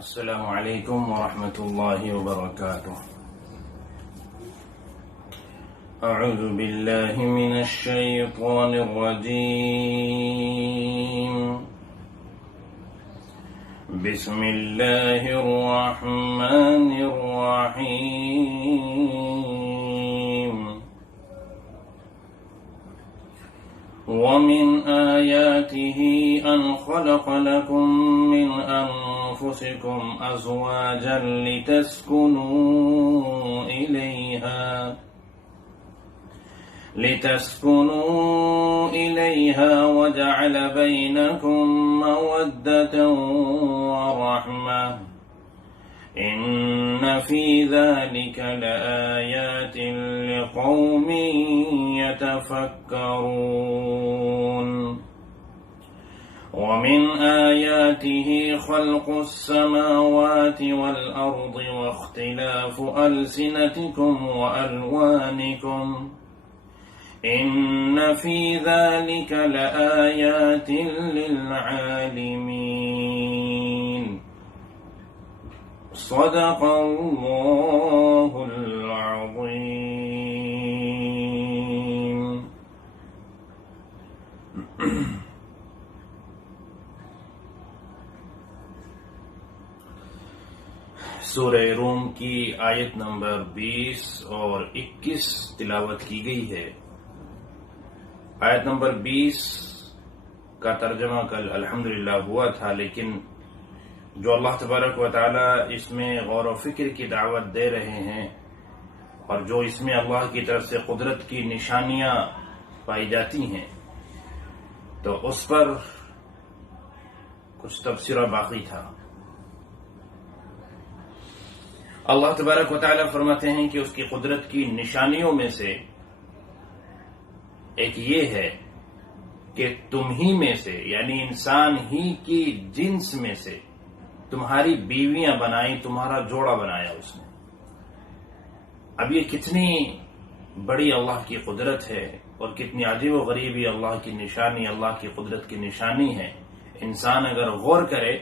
السلام علیکم ورحمۃ اللہ وبرکاتہ۔ اعوذ باللہ من الشیطان الرجیم، بسم اللہ الرحمن الرحیم۔ ومن آياته أن خلق لكم من أنفسكم أزواجا لتسكنوا إليها وجعل بينكم مودة ورحمة إن في ذلك لآيات لقوم يتفكرون۔ ومن آياته خلق السماوات والأرض واختلاف ألسنتكم وألوانكم إن في ذلك لآيات للعالمين۔ صدق اللہ العظیم۔ سورہ روم کی آیت نمبر 20 اور 21 تلاوت کی گئی ہے۔ آیت نمبر 20 کا ترجمہ کل الحمدللہ ہوا تھا، لیکن جو اللہ تبارک و تعالی اس میں غور و فکر کی دعوت دے رہے ہیں اور جو اس میں اللہ کی طرف سے قدرت کی نشانیاں پائی جاتی ہیں، تو اس پر کچھ تبصرہ باقی تھا۔ اللہ تبارک و تعالی فرماتے ہیں کہ اس کی قدرت کی نشانیوں میں سے ایک یہ ہے کہ تم ہی میں سے، یعنی انسان ہی کی جنس میں سے تمہاری بیویاں بنائیں، تمہارا جوڑا بنایا اس نے۔ اب یہ کتنی بڑی اللہ کی قدرت ہے اور کتنی عجیب و غریب یہ اللہ کی نشانی، اللہ کی قدرت کی نشانی ہے۔ انسان اگر غور کرے،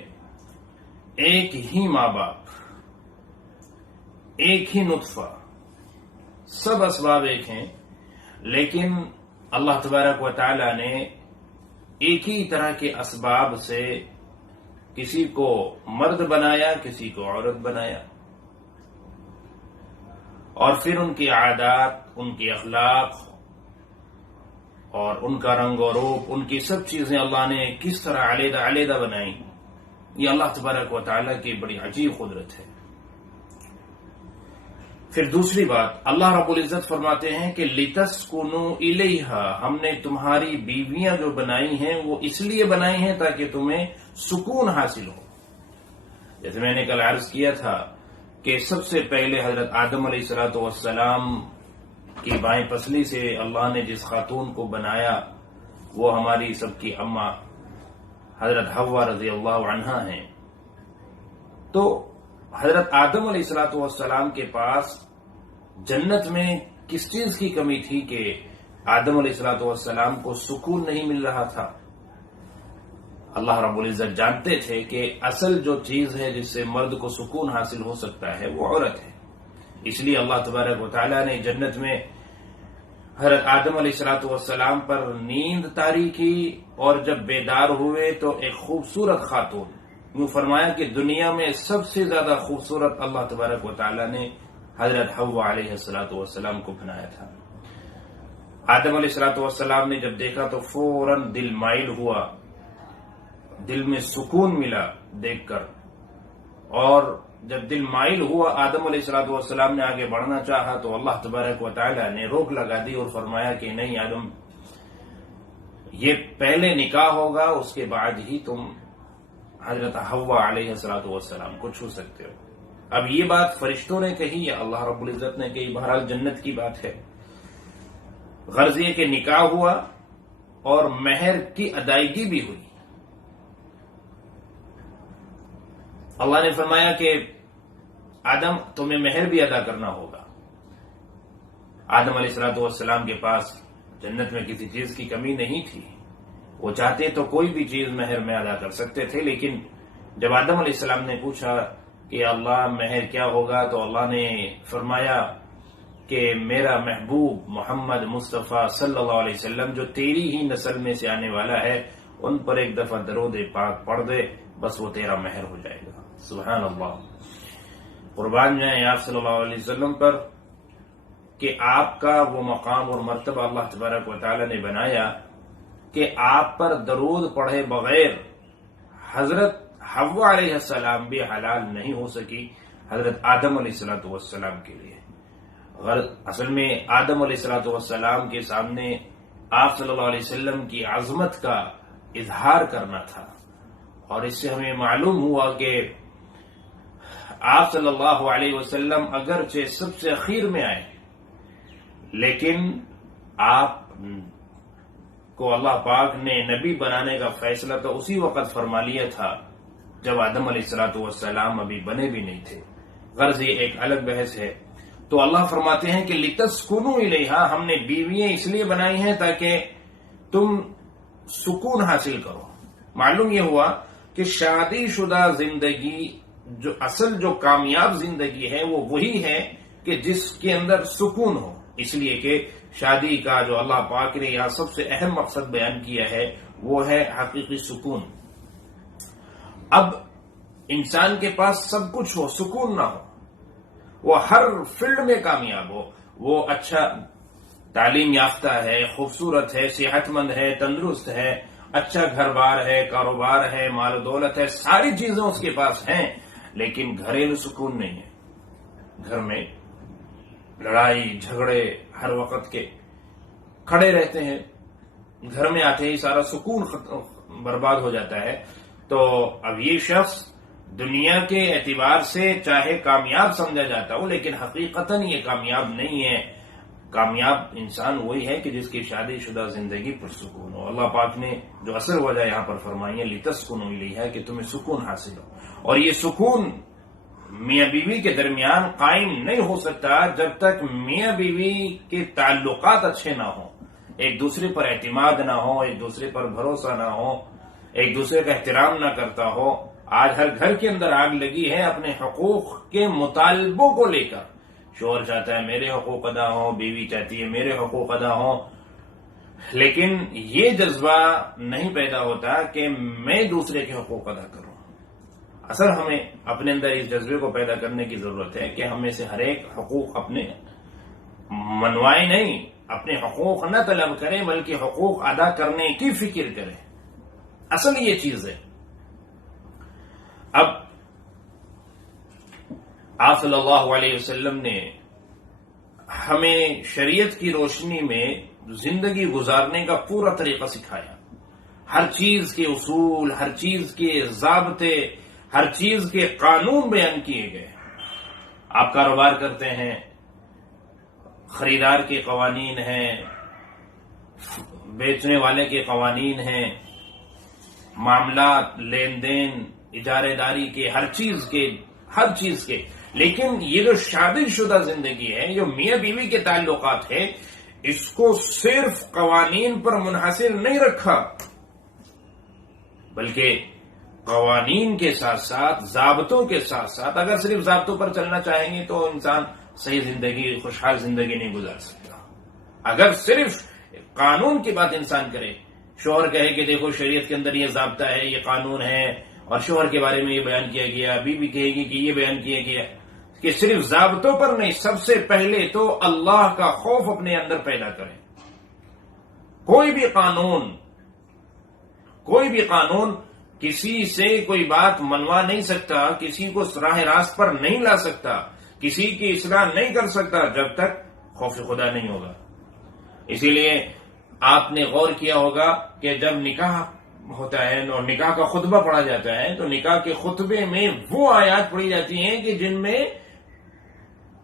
ایک ہی ماں باپ، ایک ہی نطفہ، سب اسباب ایک ہیں، لیکن اللہ تبارک و تعالی نے ایک ہی طرح کے اسباب سے کسی کو مرد بنایا، کسی کو عورت بنایا، اور پھر ان کی عادات، ان کی اخلاق اور ان کا رنگ و روپ، ان کی سب چیزیں اللہ نے کس طرح علیحدہ علیحدہ بنائیں۔ یہ اللہ تبارک و تعالی کی بڑی عجیب قدرت ہے۔ پھر دوسری بات، اللہ رب العزت فرماتے ہیں کہ لِتَسْكُنُوا إِلَيْهَا، ہم نے تمہاری بیویاں جو بنائی ہیں وہ اس لیے بنائی ہیں تاکہ تمہیں سکون حاصل ہو۔ جیسے میں نے کل عرض کیا تھا کہ سب سے پہلے حضرت آدم علیہ السلام کی بائیں پسلی سے اللہ نے جس خاتون کو بنایا وہ ہماری سب کی اماں حضرت حوا رضی اللہ عنہا ہیں۔ تو حضرت آدم علیہ السلام کے پاس جنت میں کس چیز کی کمی تھی کہ آدم علیہ السلام کو سکون نہیں مل رہا تھا؟ اللہ رب العزت جانتے تھے کہ اصل جو چیز ہے جس سے مرد کو سکون حاصل ہو سکتا ہے وہ عورت ہے۔ اس لیے اللہ تبارک و تعالیٰ نے جنت میں حضرت آدم علیہ السلام پر نیند طاری کی، اور جب بیدار ہوئے تو ایک خوبصورت خاتون، یوں فرمایا کہ دنیا میں سب سے زیادہ خوبصورت اللہ تبارک و تعالیٰ نے حضرت حوا علیہ السلام کو بنایا تھا۔ آدم علیہ السلام نے جب دیکھا تو فوراً دل مائل ہوا، دل میں سکون ملا دیکھ کر، اور جب دل مائل ہوا آدم علیہ السلام نے آگے بڑھنا چاہا تو اللہ تبارک و تعالیٰ نے روک لگا دی اور فرمایا کہ نہیں آدم، یہ پہلے نکاح ہوگا، اس کے بعد ہی تم حضرت حوا علیہ السلام کو چھو سکتے ہو۔ اب یہ بات فرشتوں نے کہی یا اللہ رب العزت نے کہی، بہرحال جنت کی بات ہے۔ غرض یہ کہ نکاح ہوا اور مہر کی ادائیگی بھی ہوئی۔ اللہ نے فرمایا کہ آدم تمہیں مہر بھی ادا کرنا ہوگا۔ آدم علیہ السلام کے پاس جنت میں کسی چیز کی کمی نہیں تھی، وہ چاہتے تو کوئی بھی چیز مہر میں ادا کر سکتے تھے، لیکن جب آدم علیہ السلام نے پوچھا کہ اللہ مہر کیا ہوگا، تو اللہ نے فرمایا کہ میرا محبوب محمد مصطفیٰ صلی اللہ علیہ وسلم جو تیری ہی نسل میں سے آنے والا ہے، ان پر ایک دفعہ درود پاک پڑھ دے، بس وہ تیرا مہر ہو جائے گا۔ سبحان اللہ، قربان جائیں آپ صلی اللہ علیہ وسلم پر کہ آپ کا وہ مقام اور مرتبہ اللہ تبارک و تعالی نے بنایا کہ آپ پر درود پڑھے بغیر حضرت حوا علیہ السلام بھی حلال نہیں ہو سکی حضرت آدم علیہ السلام کے لیے۔ اصل میں آدم علیہ السلام کے سامنے آپ صلی اللہ علیہ وسلم کی عظمت کا اظہار کرنا تھا، اور اس سے ہمیں معلوم ہوا کہ آپ صلی اللہ علیہ وسلم اگرچہ سب سے اخیر میں آئے، لیکن آپ کو اللہ پاک نے نبی بنانے کا فیصلہ تو اسی وقت فرما لیا تھا جب آدم علیہ السلام ابھی بنے بھی نہیں تھے۔ غرض یہ ایک الگ بحث ہے۔ تو اللہ فرماتے ہیں کہ لِتَسْكُنُوا إِلَيْهَا، ہم نے بیویاں اس لیے بنائی ہیں تاکہ تم سکون حاصل کرو۔ معلوم یہ ہوا کہ شادی شدہ زندگی جو اصل جو کامیاب زندگی ہے وہ وہی ہے کہ جس کے اندر سکون ہو، اس لیے کہ شادی کا جو اللہ پاک نے یہاں سب سے اہم مقصد بیان کیا ہے وہ ہے حقیقی سکون۔ اب انسان کے پاس سب کچھ ہو، سکون نہ ہو، وہ ہر فیلڈ میں کامیاب ہو، وہ اچھا تعلیم یافتہ ہے، خوبصورت ہے، صحت مند ہے، تندرست ہے، اچھا گھر بار ہے، کاروبار ہے، مال و دولت ہے، ساری چیزیں اس کے پاس ہیں، لیکن گھریلو سکون نہیں ہے۔ گھر میں لڑائی جھگڑے ہر وقت کے کھڑے رہتے ہیں، گھر میں آتے ہی سارا سکون برباد ہو جاتا ہے۔ تو اب یہ شخص دنیا کے اعتبار سے چاہے کامیاب سمجھا جاتا ہو، لیکن حقیقتاً یہ کامیاب نہیں ہے۔ کامیاب انسان وہی ہے کہ جس کی شادی شدہ زندگی پر سکون ہو۔ اللہ پاک نے جو اصل وجہ یہاں پر فرمائی ہے لِتَسْكُنُوا إِلَيْهَا، کہ تمہیں سکون حاصل ہو، اور یہ سکون میاں بیوی کے درمیان قائم نہیں ہو سکتا جب تک میاں بیوی کے تعلقات اچھے نہ ہوں، ایک دوسرے پر اعتماد نہ ہو، ایک دوسرے پر بھروسہ نہ ہو، ایک دوسرے کا احترام نہ کرتا ہو۔ آج ہر گھر کے اندر آگ لگی ہے اپنے حقوق کے مطالبوں کو لے کر۔ شوہر چاہتا ہے میرے حقوق ادا ہوں، بیوی چاہتی ہے میرے حقوق ادا ہوں، لیکن یہ جذبہ نہیں پیدا ہوتا کہ میں دوسرے کے حقوق ادا کروں۔ اصل ہمیں اپنے اندر اس جذبے کو پیدا کرنے کی ضرورت ہے کہ ہم میں سے ہر ایک حقوق اپنے منوائے نہیں، اپنے حقوق نہ طلب کریں بلکہ حقوق ادا کرنے کی فکر کریں۔ اصل یہ چیز ہے۔ اب آپ صلی اللہ علیہ وسلم نے ہمیں شریعت کی روشنی میں زندگی گزارنے کا پورا طریقہ سکھایا، ہر چیز کے اصول، ہر چیز کے ضابطے، ہر چیز کے قانون بیان کیے گئے۔ آپ کاروبار کرتے ہیں، خریدار کے قوانین ہیں، بیچنے والے کے قوانین ہیں، معاملات، لین دین، اجارے داری کے، ہر چیز کے، لیکن یہ جو شادی شدہ زندگی ہے، جو میاں بیوی کے تعلقات ہے، اس کو صرف قوانین پر منحصر نہیں رکھا، بلکہ قوانین کے ساتھ ساتھ ضابطوں کے ساتھ ساتھ، اگر صرف ضابطوں پر چلنا چاہیں گے تو انسان صحیح زندگی، خوشحال زندگی نہیں گزار سکتا۔ اگر صرف قانون کی بات انسان کرے، شوہر کہے کہ دیکھو شریعت کے اندر یہ ضابطہ ہے، یہ قانون ہے، اور شوہر کے بارے میں یہ بیان کیا گیا، بیوی کہے گی کہ یہ بیان کیا گیا، کہ صرف ضابطوں پر نہیں، سب سے پہلے تو اللہ کا خوف اپنے اندر پیدا کریں۔ کوئی بھی قانون کسی سے کوئی بات منوا نہیں سکتا، کسی کو راہ راست پر نہیں لا سکتا، کسی کی اصلاح نہیں کر سکتا جب تک خوف خدا نہیں ہوگا۔ اسی لیے آپ نے غور کیا ہوگا کہ جب نکاح ہوتا ہے اور نکاح کا خطبہ پڑھا جاتا ہے تو نکاح کے خطبے میں وہ آیات پڑھی جاتی ہیں کہ جن میں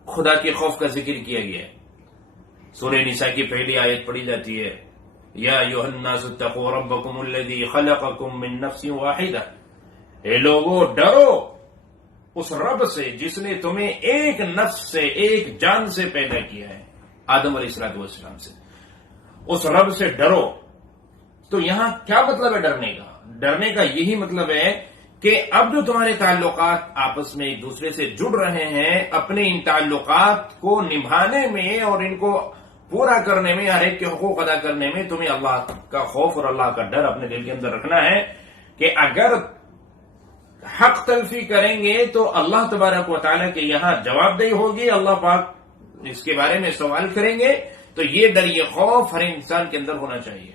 خدا کے خوف کا ذکر کیا گیا ہے۔ سورہ نساء کی پہلی آیت پڑھی جاتی ہے، یا ایھا الناس اتقوا ربکم الذی خلقکم من نفس واحدہ، اے لوگو ڈرو اس رب سے جس نے تمہیں ایک نفس سے، ایک جان سے پیدا کیا ہے، آدم علیہ السلام سے، اس رب سے ڈرو۔ تو یہاں کیا مطلب ہے ڈرنے کا؟ ڈرنے کا یہی مطلب ہے کہ اب جو تمہارے تعلقات آپس میں ایک دوسرے سے جڑ رہے ہیں، اپنے ان تعلقات کو نبھانے میں اور ان کو پورا کرنے میں، ہر ایک کے حقوق ادا کرنے میں تمہیں اللہ کا خوف اور اللہ کا ڈر اپنے دل کے اندر رکھنا ہے کہ اگر حق تلفی کریں گے تو اللہ تبارک و تعالیٰ کے یہاں جواب دہی ہوگی، اللہ پاک اس کے بارے میں سوال کریں گے. تو یہ ڈر، یہ خوف ہر انسان کے اندر ہونا چاہیے.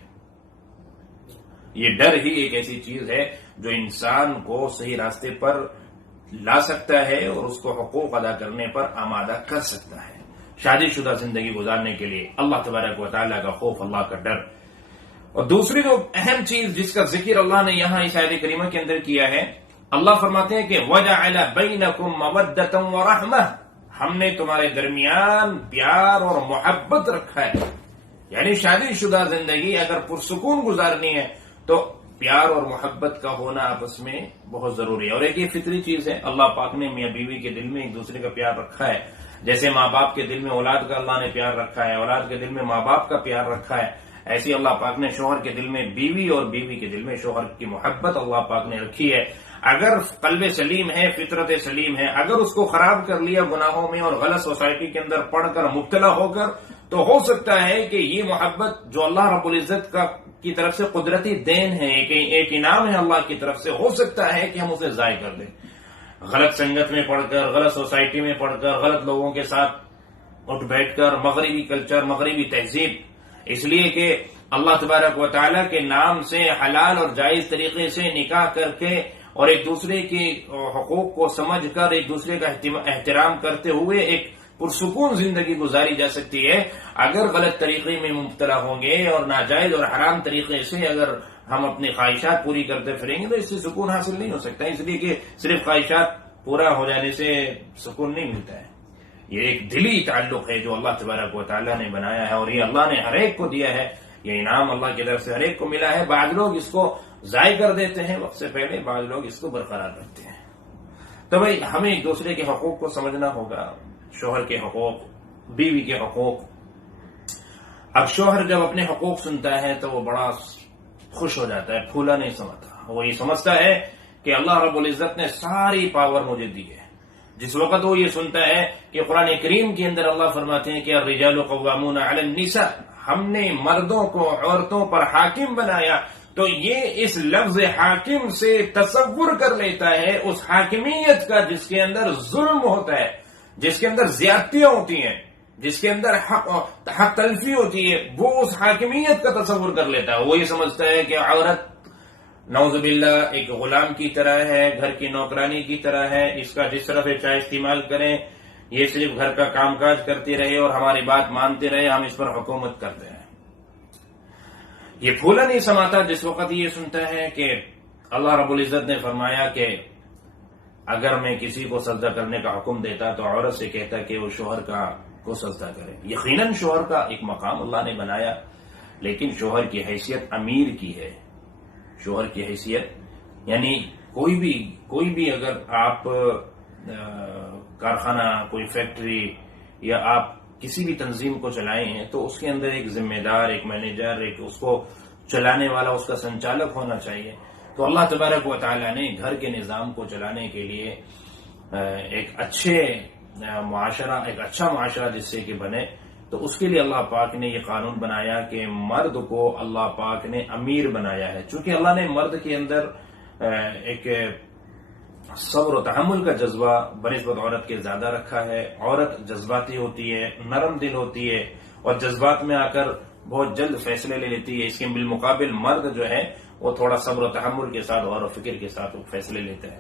یہ ڈر ہی ایک ایسی چیز ہے جو انسان کو صحیح راستے پر لا سکتا ہے اور اس کو حقوق ادا کرنے پر آمادہ کر سکتا ہے. شادی شدہ زندگی گزارنے کے لیے اللہ تبارک و تعالیٰ کا خوف، اللہ کا ڈر. اور دوسری جو اہم چیز جس کا ذکر اللہ نے یہاں اس آیت کریمہ کے اندر کیا ہے، اللہ فرماتے ہیں کہ وَجَعَلَ بَيْنَكُمْ مَوَدَّةً وَرَحْمَةً، ہم نے تمہارے درمیان پیار اور محبت رکھا ہے. یعنی شادی شدہ زندگی اگر پرسکون گزارنی ہے تو پیار اور محبت کا ہونا آپس میں بہت ضروری ہے. اور ایک یہ فطری چیز ہے، اللہ پاک نے میاں بیوی کے دل میں ایک دوسرے کا پیار رکھا ہے. جیسے ماں باپ کے دل میں اولاد کا اللہ نے پیار رکھا ہے، اولاد کے دل میں ماں باپ کا پیار رکھا ہے، ایسی اللہ پاک نے شوہر کے دل میں بیوی اور بیوی کے دل میں شوہر کی محبت اللہ پاک نے رکھی ہے. اگر قلب سلیم ہے، فطرت سلیم ہے، اگر اس کو خراب کر لیا گناہوں میں اور غلط سوسائٹی کے اندر پڑھ کر مبتلا ہو کر، تو ہو سکتا ہے کہ یہ محبت جو اللہ رب العزت کی طرف سے قدرتی دین ہے، ایک انعام ہے اللہ کی طرف سے، ہو سکتا ہے کہ ہم اسے ضائع کر دیں. غلط سنگت میں پڑھ کر، غلط سوسائٹی میں پڑھ کر، غلط لوگوں کے ساتھ اٹھ بیٹھ کر، مغربی کلچر، مغربی تہذیب، اس لیے کہ اللہ تبارک و تعالیٰ کے نام سے حلال اور جائز طریقے سے نکاح کر کے اور ایک دوسرے کے حقوق کو سمجھ کر ایک دوسرے کا احترام کرتے ہوئے ایک پرسکون زندگی گزاری جا سکتی ہے. اگر غلط طریقے میں مبتلا ہوں گے اور ناجائز اور حرام طریقے سے اگر ہم اپنی خواہشات پوری کرتے پھریں گے تو اس سے سکون حاصل نہیں ہو سکتا. اس لیے کہ صرف خواہشات پورا ہو جانے سے سکون نہیں ملتا ہے. یہ ایک دلی تعلق ہے جو اللہ تبارک و تعالیٰ نے بنایا ہے اور یہ اللہ نے ہر ایک کو دیا ہے. یہ انعام اللہ کی طرف سے ہر ایک کو ملا ہے. بعض لوگ اس کو ضائع کر دیتے ہیں وقت سے پہلے، بعض لوگ اس کو برقرار رکھتے ہیں. تو بھائی ہمیں ایک دوسرے کے حقوق کو سمجھنا ہوگا، شوہر کے حقوق، بیوی کے حقوق. اب شوہر جب اپنے حقوق سنتا ہے تو وہ بڑا خوش ہو جاتا ہے، پھولا نہیں سمجھتا. وہ یہ سمجھتا ہے کہ اللہ رب العزت نے ساری پاور مجھے دی ہے. جس وقت وہ یہ سنتا ہے کہ قرآن کریم کے اندر اللہ فرماتے ہیں کہ الرجال قوامون علی النساء، ہم نے مردوں کو عورتوں پر حاکم بنایا، تو یہ اس لفظ حاکم سے تصور کر لیتا ہے اس حاکمیت کا جس کے اندر ظلم ہوتا ہے، جس کے اندر زیادتیاں ہوتی ہیں، جس کے اندر حق تلفی ہوتی ہے. وہ اس حاکمیت کا تصور کر لیتا ہے. وہ یہ سمجھتا ہے کہ عورت نعوذ باللہ ایک غلام کی طرح ہے، گھر کی نوکرانی کی طرح ہے، اس کا جس طرح چاہے استعمال کریں، یہ صرف گھر کا کام کاج کرتی رہے اور ہماری بات مانتے رہے، ہم اس پر حکومت کرتے ہیں. یہ پھولا نہیں سماتا جس وقت یہ سنتا ہے کہ اللہ رب العزت نے فرمایا کہ اگر میں کسی کو سجدہ کرنے کا حکم دیتا تو عورت سے کہتا کہ وہ شوہر کو سجدہ کرے. یقیناً شوہر کا ایک مقام اللہ نے بنایا، لیکن شوہر کی حیثیت امیر کی ہے. شوہر کی حیثیت یعنی کوئی بھی اگر آپ کارخانہ، کوئی فیکٹری یا آپ کسی بھی تنظیم کو چلائے ہیں تو اس کے اندر ایک ذمہ دار، ایک مینیجر، ایک اس کو چلانے والا، اس کا سنچالک ہونا چاہیے. تو اللہ تبارک و تعالیٰ نے گھر کے نظام کو چلانے کے لیے ایک اچھا معاشرہ جس سے کہ بنے، تو اس کے لیے اللہ پاک نے یہ قانون بنایا کہ مرد کو اللہ پاک نے امیر بنایا ہے. چونکہ اللہ نے مرد کے اندر ایک صبر و تحمل کا جذبہ بنسبت عورت کے زیادہ رکھا ہے. عورت جذباتی ہوتی ہے، نرم دل ہوتی ہے اور جذبات میں آ کر بہت جلد فیصلے لے لیتی ہے. اس کے بالمقابل مرد جو ہے وہ تھوڑا صبر و تحمل کے ساتھ، غور و فکر کے ساتھ وہ فیصلے لیتا ہے.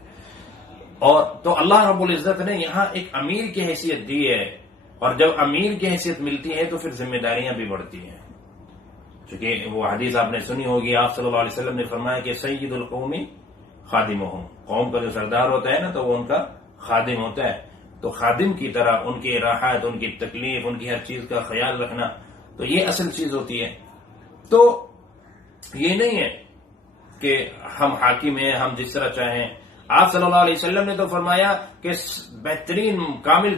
اور تو اللہ رب العزت نے یہاں ایک امیر کی حیثیت دی ہے، اور جب امیر کی حیثیت ملتی ہے تو پھر ذمہ داریاں بھی بڑھتی ہیں. چونکہ وہ حدیث آپ نے سنی ہوگی، آپ صلی اللہ علیہ وسلم نے فرمایا کہ سید القوم خادمہم، قوم کا جو سردار ہوتا ہے نا تو وہ ان کا خادم ہوتا ہے. تو خادم کی طرح ان کی راحت، ان کی تکلیف، ان کی ہر چیز کا خیال رکھنا، تو یہ اصل چیز ہوتی ہے. تو یہ نہیں ہے کہ ہم حاکم ہیں، ہم جس طرح چاہیں. آپ صلی اللہ علیہ وسلم نے تو فرمایا کہ بہترین کامل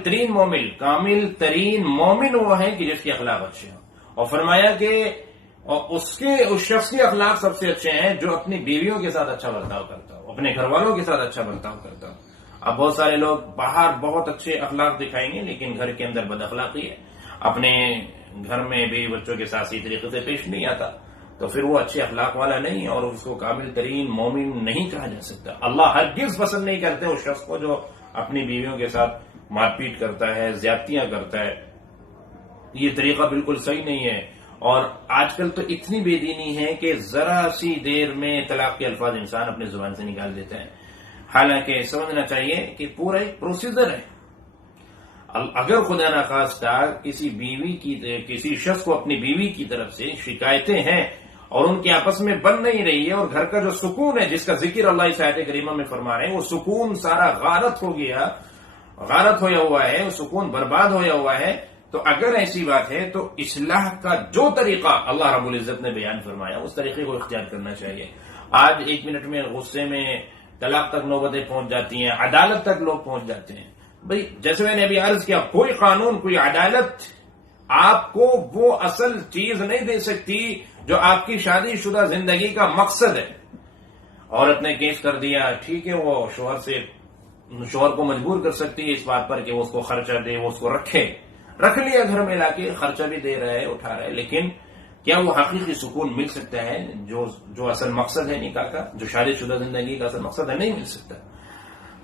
ترین مومن وہ ہیں کہ جس کے اخلاق اچھے ہوں، اور فرمایا کہ اس شخص کے اخلاق سب سے اچھے ہیں جو اپنی بیویوں کے ساتھ اچھا برتاؤ کرتا ہو. اپنے گھر والوں کے ساتھ اچھا برتاؤ کرتا ہوں. اب بہت سارے لوگ باہر بہت اچھے اخلاق دکھائیں گے لیکن گھر کے اندر بد اخلاقی ہے، اپنے گھر میں بھی بچوں کے ساتھ صحیح طریقے سے پیش نہیں آتا، تو پھر وہ اچھے اخلاق والا نہیں اور اس کو کامل ترین مومن نہیں کہا جا سکتا. اللہ ہرگز پسند نہیں کرتے اس شخص کو جو اپنی بیویوں کے ساتھ مار پیٹ کرتا ہے، زیادتیاں کرتا ہے. یہ طریقہ بالکل صحیح نہیں ہے. اور آج کل تو اتنی بے دینی ہے کہ ذرا سی دیر میں طلاق کے الفاظ انسان اپنے زبان سے نکال دیتا ہے، حالانکہ سمجھنا چاہیے کہ پورا ایک پروسیجر ہے. اگر خدا نخواستہ کسی شخص کو اپنی بیوی کی طرف سے شکایتیں ہیں اور ان کے آپس میں بن نہیں رہی ہے اور گھر کا جو سکون ہے جس کا ذکر اللہ اس آیت کریمہ میں فرما رہے ہیں وہ سکون سارا غارت ہویا ہوا ہے، وہ سکون برباد ہویا ہوا ہے، تو اگر ایسی بات ہے تو اصلاح کا جو طریقہ اللہ رب العزت نے بیان فرمایا اس طریقے کو اختیار کرنا چاہیے. آج 1 منٹ میں غصے میں طلاق تک نوبتیں پہنچ جاتی ہیں، عدالت تک لوگ پہنچ جاتے ہیں. بھئی جیسے میں نے ابھی عرض کیا، کوئی قانون کوئی عدالت آپ کو وہ اصل چیز نہیں دے سکتی جو آپ کی شادی شدہ زندگی کا مقصد ہے. عورت نے کیس کر دیا، ٹھیک ہے، وہ شوہر کو مجبور کر سکتی ہے اس بات پر کہ وہ اس کو خرچہ دے، وہ اس کو رکھ لیا گھر میں لا کے، خرچہ بھی دے رہا ہے، اٹھا رہا ہے، لیکن کیا وہ حقیقی سکون مل سکتا ہے جو اصل مقصد ہے نکاح کا، جو شادی شدہ زندگی کا اصل مقصد ہے؟ نہیں مل سکتا.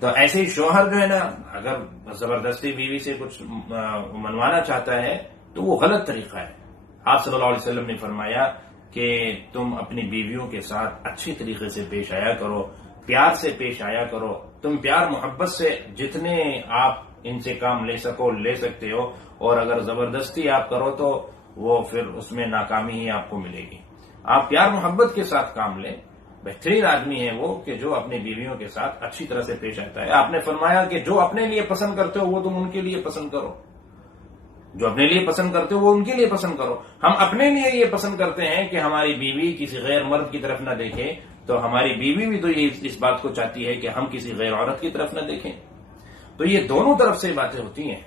تو ایسے ہی شوہر جو ہے نا، اگر زبردستی بیوی سے کچھ منوانا چاہتا ہے تو وہ غلط طریقہ ہے. آپ صلی اللہ علیہ وسلم نے فرمایا کہ تم اپنی بیویوں کے ساتھ اچھی طریقے سے پیش آیا کرو، پیار سے پیش آیا کرو. تم پیار محبت سے جتنے آپ ان سے کام لے سکتے ہو، اور اگر زبردستی آپ کرو تو وہ پھر اس میں ناکامی ہی آپ کو ملے گی. آپ پیار محبت کے ساتھ کام لیں. بہترین آدمی ہے وہ کہ جو اپنی بیویوں کے ساتھ اچھی طرح سے پیش آتا ہے. آپ نے فرمایا کہ جو اپنے لیے پسند کرتے ہو وہ تم ان کے لیے پسند کرو، جو اپنے لیے پسند کرتے ہو وہ ان کے لیے پسند کرو. ہم اپنے لیے یہ پسند کرتے ہیں کہ ہماری بیوی کسی غیر مرد کی طرف نہ دیکھے، تو ہماری بیوی بھی تو اس بات کو چاہتی ہے کہ ہم کسی غیر عورت کی طرف نہ دیکھیں. تو یہ دونوں طرف سے باتیں ہوتی ہیں.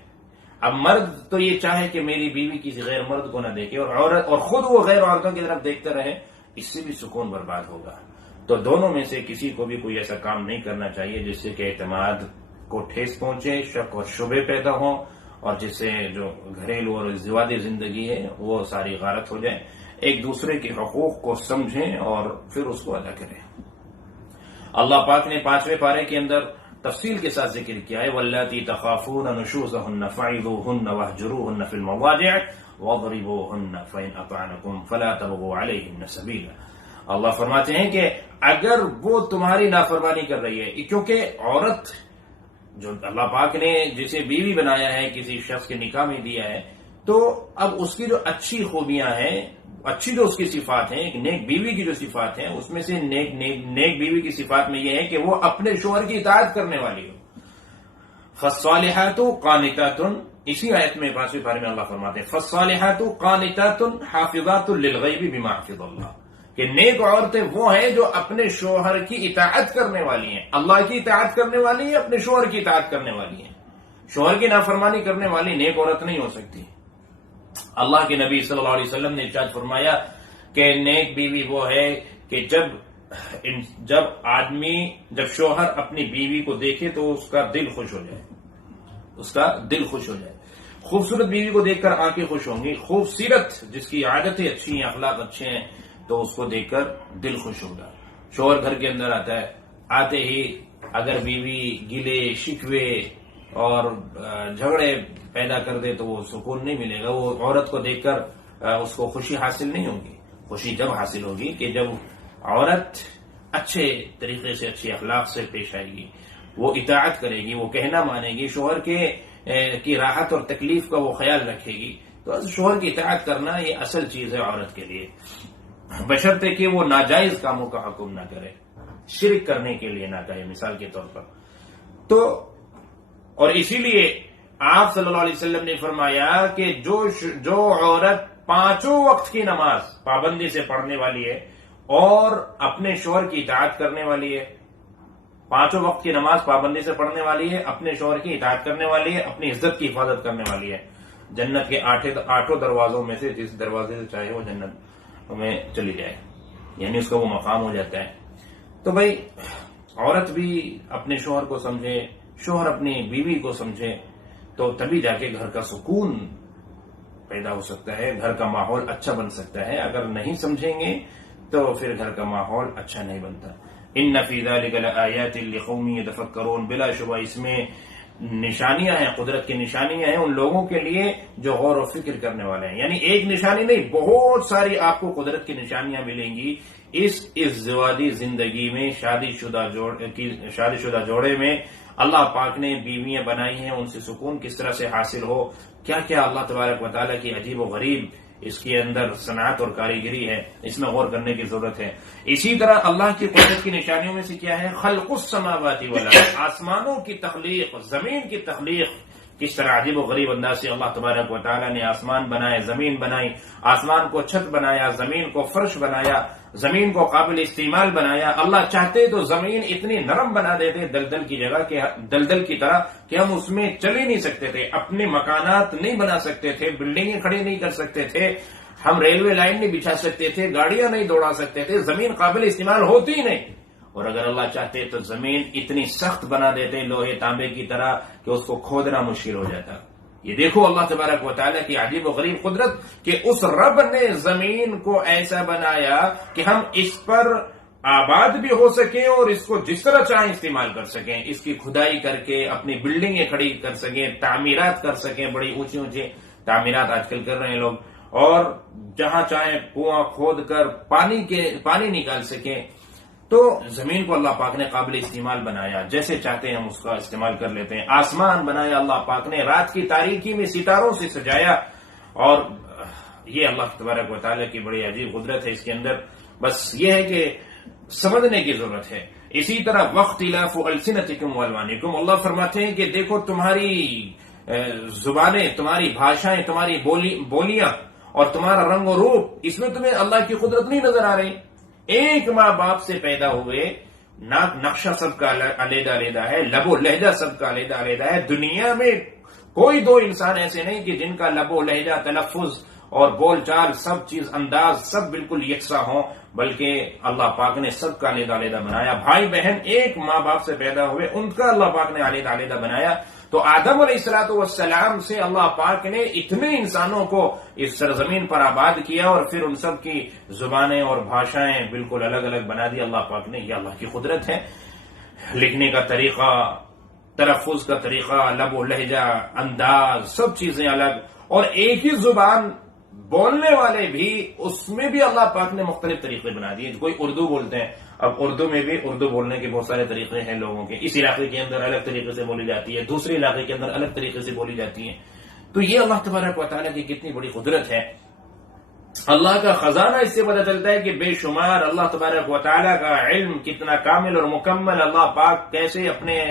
اب مرد تو یہ چاہے کہ میری بیوی کسی غیر مرد کو نہ دیکھے اور خود وہ غیر عورتوں کی طرف دیکھتے رہے، اس سے بھی سکون برباد ہوگا. تو دونوں میں سے کسی کو بھی کوئی ایسا کام نہیں کرنا چاہیے جس سے کہ اعتماد کو ٹھیس پہنچے، شک اور شبے پیدا ہوں، اور جس سے جو گھریلو اور ازدواجی زندگی ہے وہ ساری غارت ہو جائے. ایک دوسرے کے حقوق کو سمجھیں اور پھر اس کو ادا کریں. اللہ پاک نے 5ویں پارے کے اندر تفصیل کے ساتھ ذکر کیا ہے، واللاتی تخافون نشوزهن فعظوهن واهجروهن في المضاجع واضربوهن فإن أطعنكم فلا تبغوا عليهن سبيلا. اللہ فرماتے ہیں کہ اگر وہ تمہاری نافرمانی کر رہی ہے، کیونکہ عورت جو اللہ پاک نے جسے بیوی بنایا ہے، کسی شخص کے نکاح میں دیا ہے، تو اب اس کی جو اچھی خوبیاں ہیں، اچھی جو اس کی صفات ہیں، ایک نیک بیوی کی جو صفات ہیں، اس میں سے نیک بیوی کی صفات میں یہ ہے کہ وہ اپنے شوہر کی اطاعت کرنے والی ہو. فالصالحات قانتات، اسی آیت میں 5ویں پارے میں اللہ فرماتے ہیں فالصالحات قانتات حافظات للغیب بما حفظ اللہ، کہ نیک عورتیں وہ ہیں جو اپنے شوہر کی اطاعت کرنے والی ہیں. اللہ کی اطاعت کرنے والی ہیں، اپنے شوہر کی اطاعت کرنے والی ہیں. شوہر کی نافرمانی کرنے والی نیک عورت نہیں ہو سکتی. اللہ کے نبی صلی اللہ علیہ وسلم نے ارشاد فرمایا کہ نیک بیوی وہ ہے کہ جب شوہر اپنی بیوی کو دیکھے تو اس کا دل خوش ہو جائے. خوبصورت بیوی کو دیکھ کر آنکھیں خوش ہوں گی. خوبصورت جس کی عادتیں اچھی ہیں، اخلاق اچھے ہیں، تو اس کو دیکھ کر دل خوش ہوگا. شوہر گھر کے اندر آتا ہے، آتے ہی اگر بیوی گلے شکوے اور جھگڑے پیدا کر دے تو وہ سکون نہیں ملے گا. وہ عورت کو دیکھ کر اس کو خوشی حاصل نہیں ہوگی. خوشی جب حاصل ہوگی کہ جب عورت اچھے طریقے سے، اچھے اخلاق سے پیش آئے گی، وہ اطاعت کرے گی، وہ کہنا مانے گی، شوہر کی راحت اور تکلیف کا وہ خیال رکھے گی. تو شوہر کی اطاعت کرنا یہ اصل چیز ہے عورت کے لیے، بشرطے کہ وہ ناجائز کاموں کا حکم نہ کرے، شرک کرنے کے لیے نہ کہے مثال کے طور پر. تو اور اسی لیے آپ صلی اللہ علیہ وسلم نے فرمایا کہ جو عورت 5 وقت کی نماز پابندی سے پڑھنے والی ہے اور اپنے شوہر کی اطاعت کرنے والی ہے، 5 وقت کی نماز پابندی سے پڑھنے والی ہے، اپنے شوہر کی اطاعت کرنے والی ہے، اپنی عزت کی حفاظت کرنے والی ہے، جنت کے 8 دروازوں میں سے جس دروازے سے چاہے وہ جنت میں چلی جائے، یعنی اس کا وہ مقام ہو جاتا ہے. تو بھائی عورت بھی اپنے شوہر کو سمجھے، شوہر اپنی بیوی کو سمجھے، تو تبھی جا کے گھر کا سکون پیدا ہو سکتا ہے، گھر کا ماحول اچھا بن سکتا ہے۔ اگر نہیں سمجھیں گے تو پھر گھر کا ماحول اچھا نہیں بنتا۔ ان فی ذلک لآیات لقوم یتفکرون، بلا شبہ اس میں نشانیاں ہیں، قدرت کی نشانیاں ہیں ان لوگوں کے لیے جو غور و فکر کرنے والے ہیں۔ یعنی ایک نشانی نہیں، بہت ساری آپ کو قدرت کی نشانیاں ملیں گی اس ازدواجی زندگی میں۔ شادی شدہ جوڑے میں اللہ پاک نے بیویاں بنائی ہیں، ان سے سکون کس طرح سے حاصل ہو، کیا کیا اللہ تبارک و تعالیٰ کی عجیب و غریب اس کے اندر صنعت اور کاریگری ہے، اس میں غور کرنے کی ضرورت ہے۔ اسی طرح اللہ کی قدرت کی نشانیوں میں سے کیا ہے؟ خلق السماوات والارض، آسمانوں کی تخلیق، زمین کی تخلیق، کس طرح عجیب و غریب انداز سے اللہ تبارک و تعالیٰ نے آسمان بنائے، زمین بنائی، آسمان کو چھت بنایا، زمین کو فرش بنایا، زمین کو قابل استعمال بنایا۔ اللہ چاہتے تو زمین اتنی نرم بنا دیتے دلدل کی جگہ کہ دلدل کی طرح کہ ہم اس میں چل ہی نہیں سکتے تھے، اپنے مکانات نہیں بنا سکتے تھے، بلڈنگیں کھڑی نہیں کر سکتے تھے، ہم ریلوے لائن نہیں بچھا سکتے تھے، گاڑیاں نہیں دوڑا سکتے تھے، زمین قابل استعمال ہوتی ہی نہیں۔ اور اگر اللہ چاہتے تو زمین اتنی سخت بنا دیتے لوہے تانبے کی طرح کہ اس کو کھودنا مشکل ہو جاتا۔ یہ دیکھو اللہ تبارک و تعالیٰ کی عجیب و غریب قدرت کہ اس رب نے زمین کو ایسا بنایا کہ ہم اس پر آباد بھی ہو سکیں اور اس کو جس طرح چاہیں استعمال کر سکیں، اس کی کھدائی کر کے اپنی بلڈنگیں کھڑی کر سکیں، تعمیرات کر سکیں، بڑی اونچی اونچی تعمیرات آج کل کر رہے ہیں لوگ، اور جہاں چاہیں کنواں کھود کر پانی نکال سکیں۔ تو زمین کو اللہ پاک نے قابل استعمال بنایا، جیسے چاہتے ہیں ہم اس کا استعمال کر لیتے ہیں۔ آسمان بنایا اللہ پاک نے، رات کی تاریکی میں ستاروں سے سجایا، اور یہ اللہ تبارک و تعالیٰ کی بڑی عجیب قدرت ہے اس کے اندر۔ بس یہ ہے کہ سمجھنے کی ضرورت ہے۔ اسی طرح واختلاف السنتکم والوانکم، اللہ فرماتے ہیں کہ دیکھو تمہاری زبانیں، تمہاری بھاشائیں، تمہاری بولیاں اور تمہارا رنگ و روپ، اس میں تمہیں اللہ کی قدرت نہیں نظر آ رہی؟ ایک ماں باپ سے پیدا ہوئے، ناک نقشہ سب کا علیحدہ علیحدہ ہے، لب و لہجہ سب کا علیحدہ علیحدہ ہے۔ دنیا میں کوئی دو انسان ایسے نہیں کہ جن کا لب و لہجہ، تلفظ اور بول چال، سب چیز، انداز سب بالکل یکساں ہوں، بلکہ اللہ پاک نے سب کا علیحدہ علیحدہ بنایا۔ بھائی بہن ایک ماں باپ سے پیدا ہوئے، ان کا اللہ پاک نے علیحدہ علیحدہ بنایا۔ تو آدم علیہ السلام سے اللہ پاک نے اتنے انسانوں کو اس سرزمین پر آباد کیا، اور پھر ان سب کی زبانیں اور بھاشائیں بالکل الگ الگ بنا دی اللہ پاک نے۔ یہ اللہ کی قدرت ہے۔ لکھنے کا طریقہ، تلفظ کا طریقہ، لب و لہجہ، انداز، سب چیزیں الگ، اور ایک ہی زبان بولنے والے بھی، اس میں بھی اللہ پاک نے مختلف طریقے بنا دیے۔ کوئی اردو بولتے ہیں، اب اردو میں بھی اردو بولنے کے بہت سارے طریقے ہیں لوگوں کے، اس علاقے کے اندر الگ طریقے سے بولی جاتی ہے، دوسرے علاقے کے اندر الگ طریقے سے بولی جاتی ہے۔ تو یہ اللہ تبارک و تعالیٰ کی کتنی بڑی قدرت ہے۔ اللہ کا خزانہ اس سے پتہ چلتا ہے کہ بے شمار اللہ تبارک و تعالیٰ کا علم کتنا کامل اور مکمل، اللہ پاک کیسے اپنے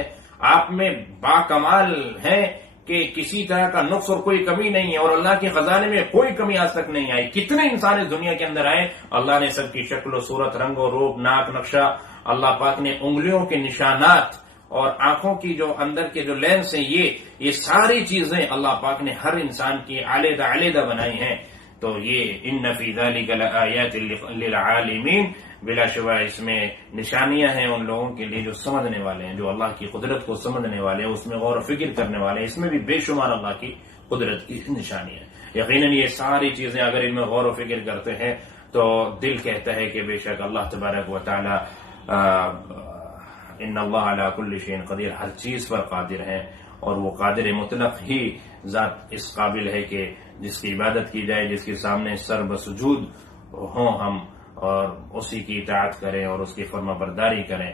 آپ میں باکمال ہے کہ کسی طرح کا نقص اور کوئی کمی نہیں ہے، اور اللہ کے خزانے میں کوئی کمی آج تک نہیں آئی۔ کتنے انسان اس دنیا کے اندر آئے، اللہ نے سب کی شکل و صورت، رنگ و روپ، ناک نقشہ، اللہ پاک نے انگلیوں کے نشانات اور آنکھوں کی جو اندر کے جو لینس ہیں، یہ ساری چیزیں اللہ پاک نے ہر انسان کی علیحدہ علیحدہ بنائی ہیں۔ تو یہ ان فی ذلک لآیات للعالمین، بلا شبہ اس میں نشانیاں ہیں ان لوگوں کے لیے جو سمجھنے والے ہیں، جو اللہ کی قدرت کو سمجھنے والے ہیں، اس میں غور و فکر کرنے والے ہیں۔ اس میں بھی بے شمار اللہ کی قدرت کی نشانیاں ہیں۔ یقیناً یہ ساری چیزیں اگر ان میں غور و فکر کرتے ہیں تو دل کہتا ہے کہ بے شک اللہ تبارک و تعالی ان اللہ علی کل شیء قدیر، ہر چیز پر قادر ہے، اور وہ قادر مطلق ہی ذات اس قابل ہے کہ جس کی عبادت کی جائے، جس کے سامنے سر بسجود ہوں ہم، اور اسی کی اطاعت کریں اور اس کی فرما برداری کریں۔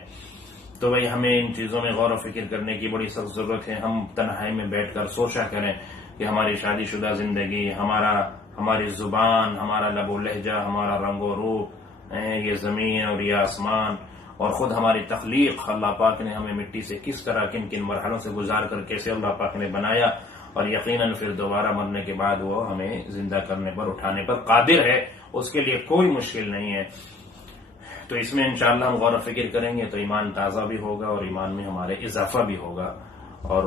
تو بھائی ہمیں ان چیزوں میں غور و فکر کرنے کی بڑی سخت ضرورت ہے۔ ہم تنہائی میں بیٹھ کر سوچا کریں کہ ہماری شادی شدہ زندگی، ہماری زبان، ہمارا لب و لہجہ، ہمارا رنگ و روپ، یہ زمین اور یہ آسمان، اور خود ہماری تخلیق، اللہ پاک نے ہمیں مٹی سے کس طرح کن کن مرحلوں سے گزار کر کیسے اللہ پاک نے بنایا، اور یقیناً پھر دوبارہ مرنے کے بعد وہ ہمیں زندہ کرنے پر، اٹھانے پر قادر ہے، اس کے لیے کوئی مشکل نہیں ہے۔ تو اس میں انشاءاللہ ہم غور و فکر کریں گے تو ایمان تازہ بھی ہوگا، اور ایمان میں ہمارے اضافہ بھی ہوگا، اور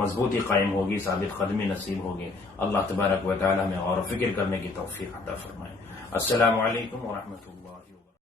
مضبوطی قائم ہوگی، ثابت قدمی نصیب ہوگی۔ اللہ تبارک و تعالی ہمیں غور و فکر کرنے کی توفیق عطا فرمائے۔ السلام علیکم ورحمۃ اللہ۔